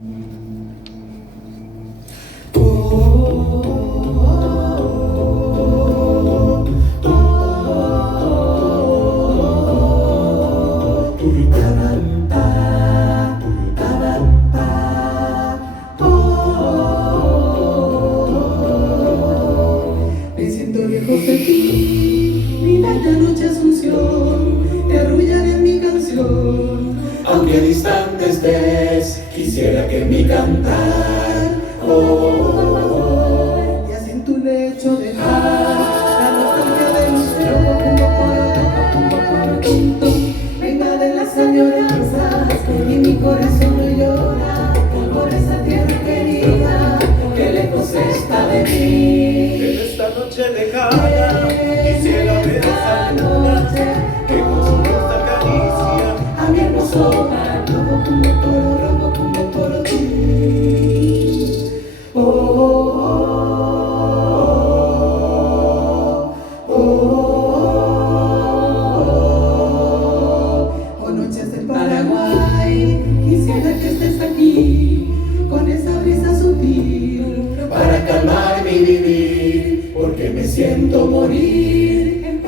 Me siento lejos de ti, mi bella noche Asunción, te arrullaré en mi canción. Aunque distante estés, quisiera que mi cantar Y así en tu lecho dejar la nostalgia de ilusión. Venga de las añoranzas y mi corazón no llora por esa tierra querida que lejos está de mí. en esta noche lejana. Quisiera ver esa luna que con su luz acaricia a mi hermoso hogar. Robo como por ti. Oh, noches del Paraguay, quisiera que estés aquí con esa brisa sutil para calmar mi vivir, porque me siento morir.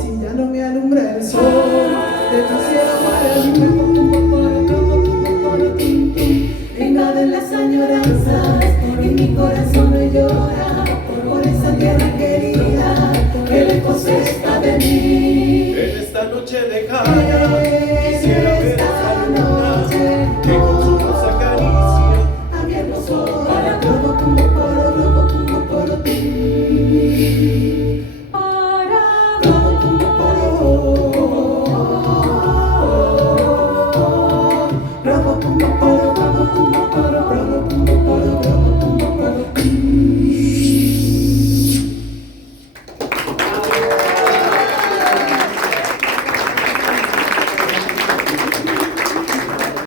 Si ya no me alumbra el sol de tu cielo maravilloso. Venga de las añoranzas y mi corazón no llora por esa tierra querida que lejos está de mí. En esta noche lejana quisiera ver esa luna que con su luz acaricia a mi hermoso hogar. Robo como por ti. Robo como por